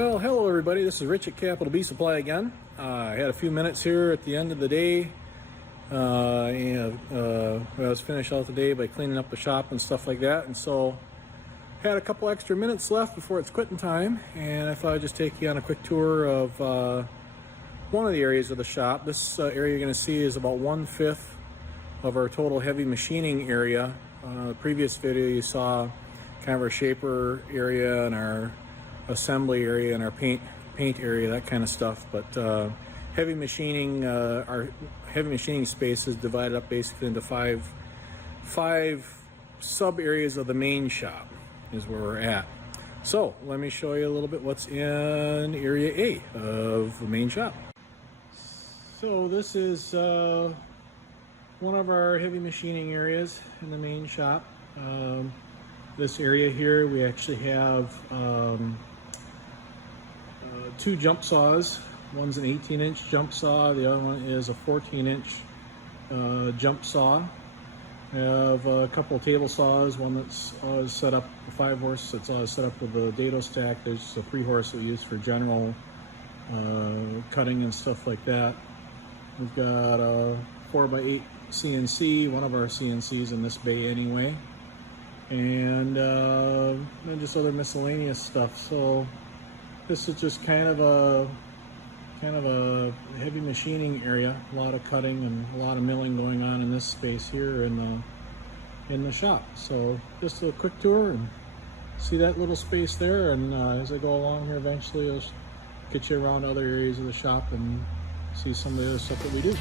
Well, hello everybody. This is Rich at Capital B Supply again. I had a few minutes here at the end of the day. I was finished out the day by cleaning up the shop and stuff like that, and so had a couple extra minutes left before it's quitting time, and I thought I'd just take you on a quick tour of one of the areas of the shop. This area you're going to see is about 1/5 of our total heavy machining area. The previous video you saw kind of our shaper area and our assembly area and our paint area, that kind of stuff. But heavy machining, our heavy machining space is divided up basically into five sub areas of the main shop is where we're at. So let me show you a little bit what's in area A of the main shop. So this is one of our heavy machining areas in the main shop. This area here, we actually have two jump saws. One's an 18-inch jump saw, the other one is a 14-inch jump saw. We have a couple of table saws, one that's set up, a 5-horse that's set up with a dado stack. There's a 3-horse that we use for general cutting and stuff like that. We've got a 4x8 CNC, one of our CNCs in this bay anyway, and just other miscellaneous stuff. So this is just kind of a heavy machining area. A lot of cutting and a lot of milling going on in this space here in the shop. So just a quick tour and see that little space there, and as I go along here, eventually I'll get you around other areas of the shop and see some of the other stuff that we do.